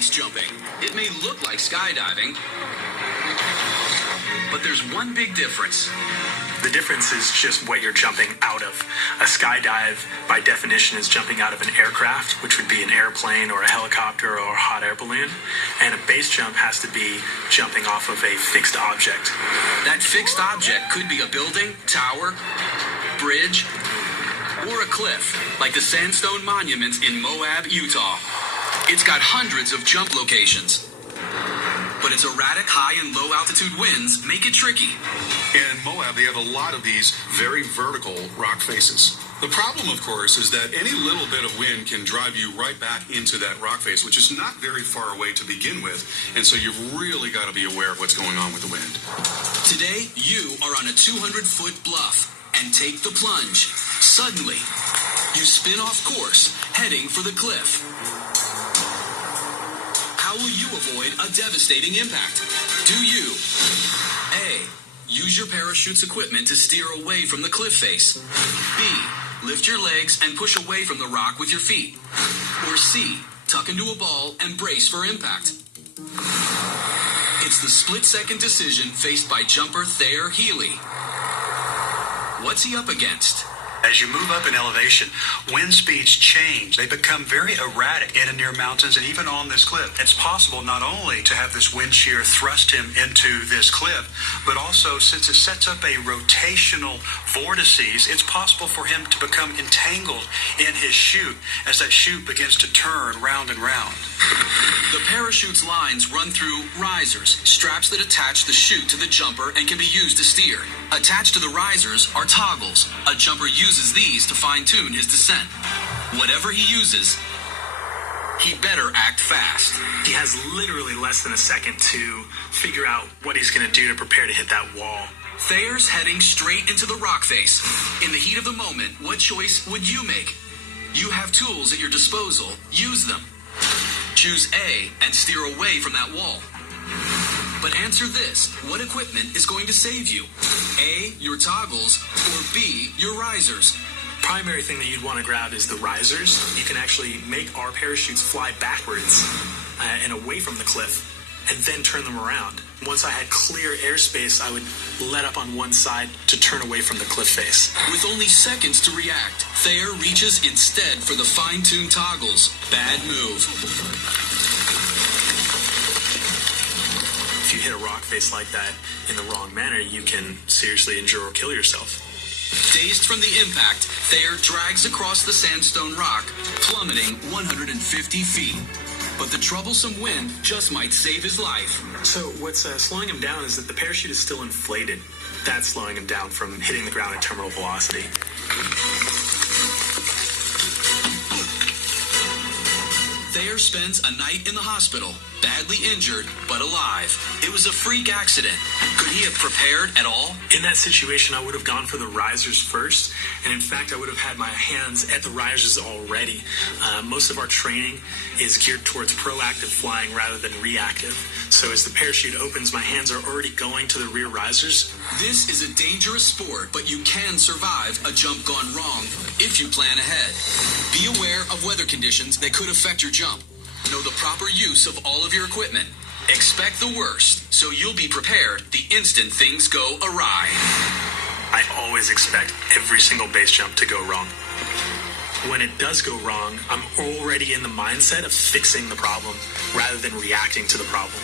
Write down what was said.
base jumping. It may look like skydiving, but there's one big difference. The difference is just what you're jumping out of. A skydive, by definition, is jumping out of an aircraft, which would be an airplane or a helicopter or a hot air balloon. And a base jump has to be jumping off of a fixed object. That fixed object could be a building, tower, bridge, or a cliff, like the sandstone monuments in Moab, Utah. It's got hundreds of jump locations. But its erratic high and low altitude winds make it tricky. In Moab, they have a lot of these very vertical rock faces. The problem, of course, is that any little bit of wind can drive you right back into that rock face, which is not very far away to begin with. And so you've really got to be aware of what's going on with the wind. Today, you are on a 200-foot bluff and take the plunge. Suddenly, you spin off course, heading for the cliff. How will you avoid a devastating impact? Do you A. Use your parachute's equipment to steer away from the cliff face? B. Lift your legs and push away from the rock with your feet? Or C. Tuck into a ball and brace for impact? It's the split-second decision faced by jumper Thayer Healy. What's he up against? As you move up in elevation, wind speeds change. They become very erratic in and near mountains and even on this cliff. It's possible not only to have this wind shear thrust him into this cliff, but also since it sets up a rotational vortices, it's possible for him to become entangled in his chute as that chute begins to turn round and round. The parachute's lines run through risers, straps that attach the chute to the jumper and can be used to steer. Attached to the risers are toggles. A jumper uses these to fine-tune his descent. Whatever he uses, he better act fast. He has literally less than a second to figure out what he's going to do to prepare to hit that wall. Thayer's heading straight into the rock face. In the heat of the moment, what choice would you make? You have tools at your disposal. Use them. Choose A and steer away from that wall. But answer this. What equipment is going to save you? A, your toggles, or B, your risers? Primary thing that you'd want to grab is the risers. You can actually make our parachutes fly backwards and away from the cliff and then turn them around. Once I had clear airspace, I would let up on one side to turn away from the cliff face. With only seconds to react, Thayer reaches instead for the fine-tuned toggles. Bad move. If you hit a rock face like that in the wrong manner, you can seriously injure or kill yourself. Dazed from the impact, Thayer drags across the sandstone rock, plummeting 150 feet. But the troublesome wind just might save his life. So what's slowing him down is that the parachute is still inflated. That's slowing him down from hitting the ground at terminal velocity. Thayer spends a night in the hospital, badly injured, but alive. It was a freak accident. Could he have prepared at all? In that situation, I would have gone for the risers first, and in fact, I would have had my hands at the risers already. Most of our training is geared towards proactive flying rather than reactive. So as the parachute opens, my hands are already going to the rear risers. This is a dangerous sport, but you can survive a jump gone wrong if you plan ahead. Be aware of weather conditions that could affect your jump. Know the proper use of all of your equipment. Expect the worst, so you'll be prepared the instant things go awry. I always expect every single base jump to go wrong. When it does go wrong, I'm already in the mindset of fixing the problem rather than reacting to the problem.